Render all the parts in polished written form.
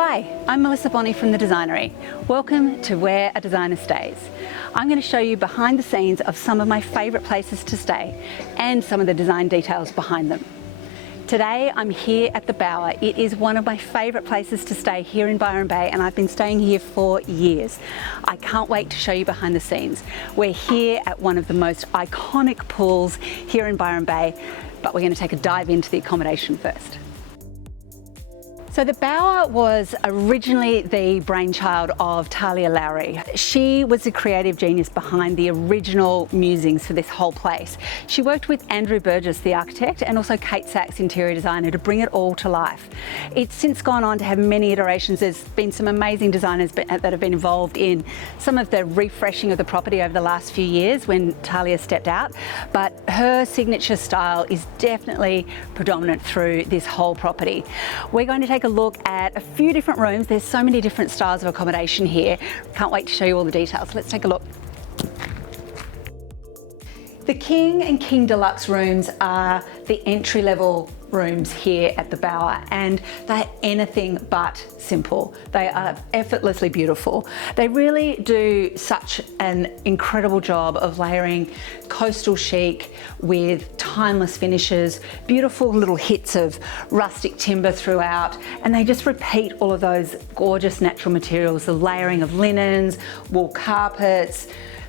Hi, I'm Melissa Bonney from The Designery. Welcome to Where a Designer Stays. I'm going to show you behind the scenes of some of my favourite places to stay and some of the design details behind them. Today I'm here at the Bower. It is one of my favourite places to stay here in Byron Bay, and I've been staying here for years. I can't wait to show you behind the scenes. We're here at one of the most iconic pools here in Byron Bay, but we're going to take a dive into the accommodation first. So the Bower was originally the brainchild of Talia Lowry. She was the creative genius behind the original musings for this whole place. She worked with Andrew Burgess, the architect, and also Kate Sachs, interior designer, to bring it all to life. It's since gone on to have many iterations. There's been some amazing designers that have been involved in some of the refreshing of the property over the last few years when Talia stepped out, but her signature style is definitely predominant through this whole property. We're going to take a look at a few different rooms. There's so many different styles of accommodation here. Can't wait to show you all the details. Let's take a look. The King and King Deluxe rooms are the entry-level rooms here at the Bower, and they're anything but simple. They are effortlessly beautiful. They really do such an incredible job of layering coastal chic with timeless finishes, beautiful little hits of rustic timber throughout, and they just repeat all of those gorgeous natural materials, the layering of linens, wool carpets,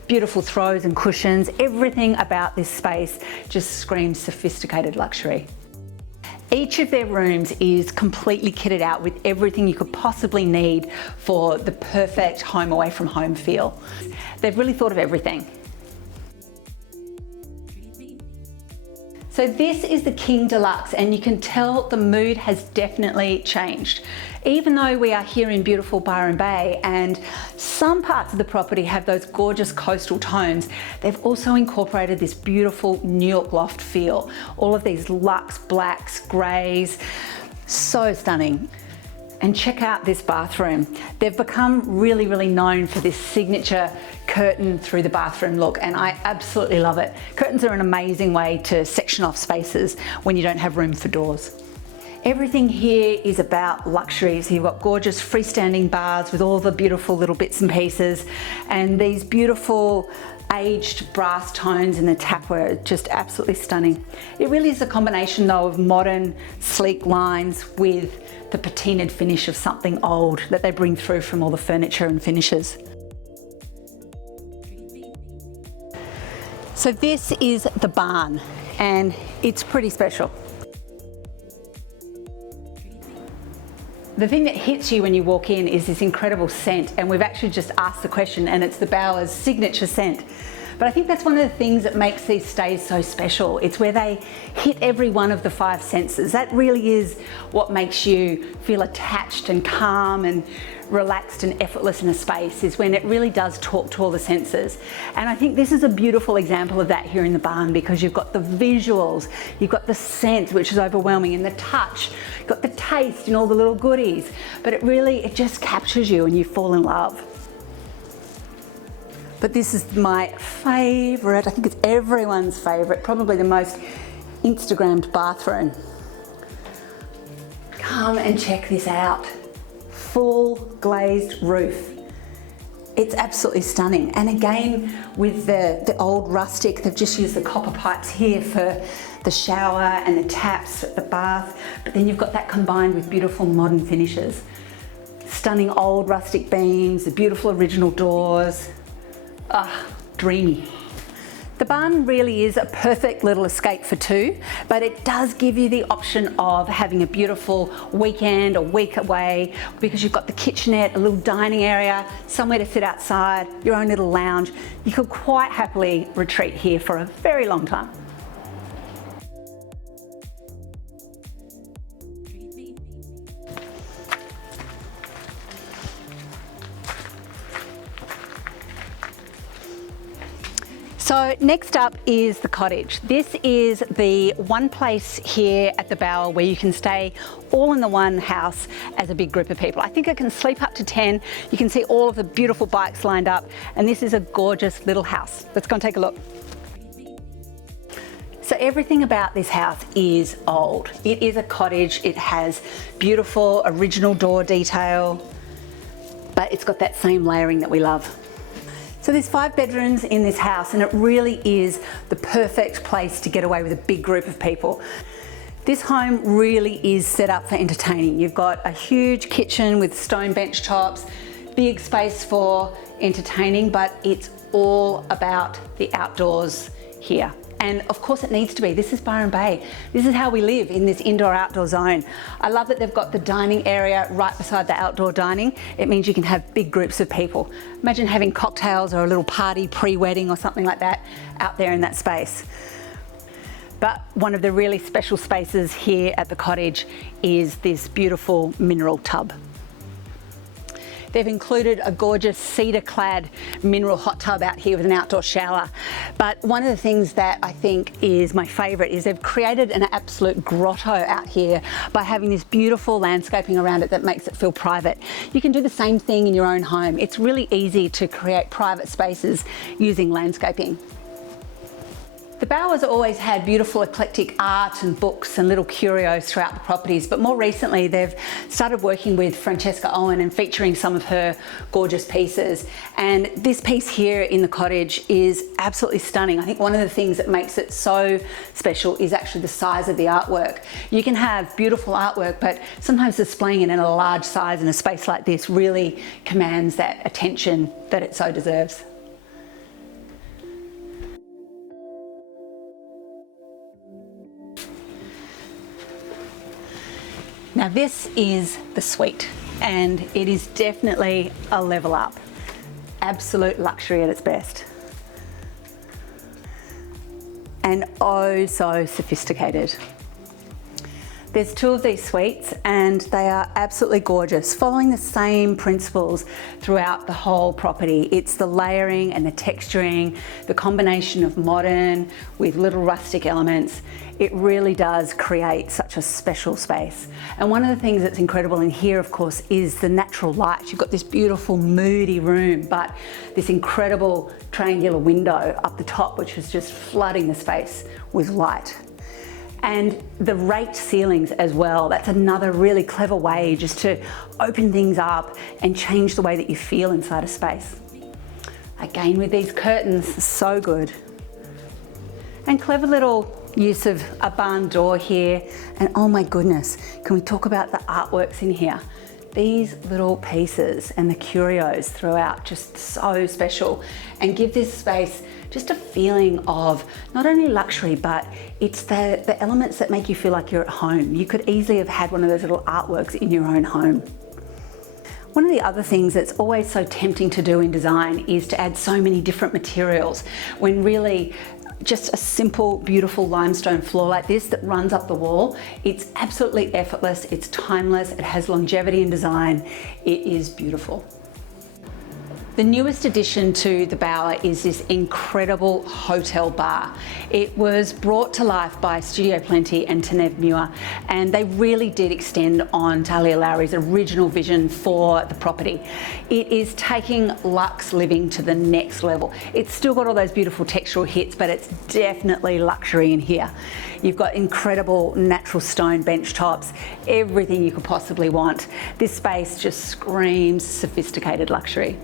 beautiful throws and cushions. Everything about this space just screams sophisticated luxury. Each of their rooms is completely kitted out with everything you could possibly need for the perfect home away from home feel. They've really thought of everything. So this is the King Deluxe, and you can tell the mood has definitely changed. Even though we are here in beautiful Byron Bay and some parts of the property have those gorgeous coastal tones, they've also incorporated this beautiful New York loft feel. All of these luxe blacks, greys, so stunning. And check out this bathroom. They've become really, really known for this signature curtain through the bathroom look, and I absolutely love it. Curtains are an amazing way to section off spaces when you don't have room for doors. Everything here is about luxury. So you've got gorgeous freestanding bars with all the beautiful little bits and pieces, and these beautiful aged brass tones in the tapware are just absolutely stunning. It really is a combination though of modern, sleek lines with the patinaed finish of something old that they bring through from all the furniture and finishes. So this is the barn, and it's pretty special. The thing that hits you when you walk in is this incredible scent, and we've actually just asked the question, and it's the Bower's signature scent. But I think that's one of the things that makes these stays so special. It's where they hit every one of the five senses. That really is what makes you feel attached and calm and relaxed and effortless in a space, is when it really does talk to all the senses. And I think this is a beautiful example of that here in the barn, because you've got the visuals, you've got the scent, which is overwhelming, and the touch, you've got the taste and all the little goodies, but it just captures you and you fall in love. But this is my favourite, I think it's everyone's favourite, probably the most Instagrammed bathroom. Come and check this out. Full glazed roof. It's absolutely stunning. And again, with the old rustic, they've just used the copper pipes here for the shower and the taps at the bath, but then you've got that combined with beautiful modern finishes. Stunning old rustic beams, the beautiful original doors. Ah, dreamy. The barn really is a perfect little escape for two, but it does give you the option of having a beautiful weekend or week away, because you've got the kitchenette, a little dining area, somewhere to sit outside, your own little lounge. You could quite happily retreat here for a very long time. So next up is the Cottage. This is the one place here at the Bower where you can stay all in the one house as a big group of people. I think it can sleep up to 10. You can see all of the beautiful bikes lined up, and this is a gorgeous little house. Let's go and take a look. So everything about this house is old. It is a cottage. It has beautiful original door detail, but it's got that same layering that we love. So there's 5 bedrooms in this house, and it really is the perfect place to get away with a big group of people. This home really is set up for entertaining. You've got a huge kitchen with stone bench tops, big space for entertaining, but it's all about the outdoors here. And of course it needs to be. This is Byron Bay. This is how we live, in this indoor-outdoor zone. I love that they've got the dining area right beside the outdoor dining. It means you can have big groups of people. Imagine having cocktails or a little party pre-wedding or something like that out there in that space. But one of the really special spaces here at the cottage is this beautiful mineral tub. They've included a gorgeous cedar-clad mineral hot tub out here with an outdoor shower. But one of the things that I think is my favourite is they've created an absolute grotto out here by having this beautiful landscaping around it that makes it feel private. You can do the same thing in your own home. It's really easy to create private spaces using landscaping. The Bowers always had beautiful eclectic art and books and little curios throughout the properties, but more recently they've started working with Francesca Owen and featuring some of her gorgeous pieces. And this piece here in the cottage is absolutely stunning. I think one of the things that makes it so special is actually the size of the artwork. You can have beautiful artwork, but sometimes displaying it in a large size in a space like this really commands that attention that it so deserves. Now this is the suite, and it is definitely a level up. Absolute luxury at its best. And oh so sophisticated. There's 2 of these suites and they are absolutely gorgeous, following the same principles throughout the whole property. It's the layering and the texturing, the combination of modern with little rustic elements. It really does create such a special space. And one of the things that's incredible in here, of course, is the natural light. You've got this beautiful moody room, but this incredible triangular window up the top, which is just flooding the space with light. And the raked ceilings as well. That's another really clever way just to open things up and change the way that you feel inside a space. Again, with these curtains, so good. And clever little use of a barn door here. And oh my goodness, can we talk about the artworks in here? These little pieces and the curios throughout, just so special, and give this space just a feeling of not only luxury, but it's the elements that make you feel like you're at home. You could easily have had one of those little artworks in your own home. One of the other things that's always so tempting to do in design is to add so many different materials, when really just a simple, beautiful limestone floor like this that runs up the wall, it's absolutely effortless, it's timeless, it has longevity in design, it is beautiful. The newest addition to the Bower is this incredible hotel bar. It was brought to life by Studio Plenty and Tenev Muir, and they really did extend on Talia Lowry's original vision for the property. It is taking luxe living to the next level. It's still got all those beautiful textural hits, but it's definitely luxury in here. You've got incredible natural stone bench tops, everything you could possibly want. This space just screams sophisticated luxury.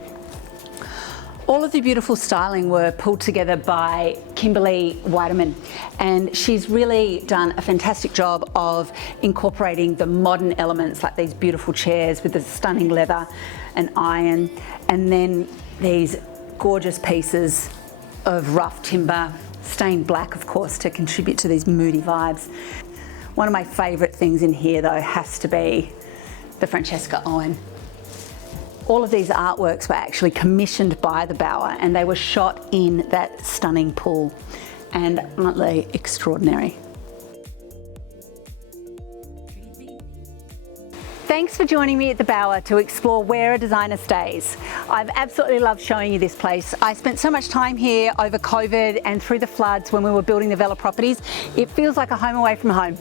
All of the beautiful styling were pulled together by Kimberly Weideman, and she's really done a fantastic job of incorporating the modern elements like these beautiful chairs with the stunning leather and iron, and then these gorgeous pieces of rough timber, stained black of course to contribute to these moody vibes. One of my favourite things in here though has to be the Francesca Owen. All of these artworks were actually commissioned by the Bower, and they were shot in that stunning pool, and aren't they extraordinary? Thanks for joining me at the Bower to explore where a designer stays. I've absolutely loved showing you this place. I spent so much time here over COVID and through the floods when we were building the Villa properties. It feels like a home away from home.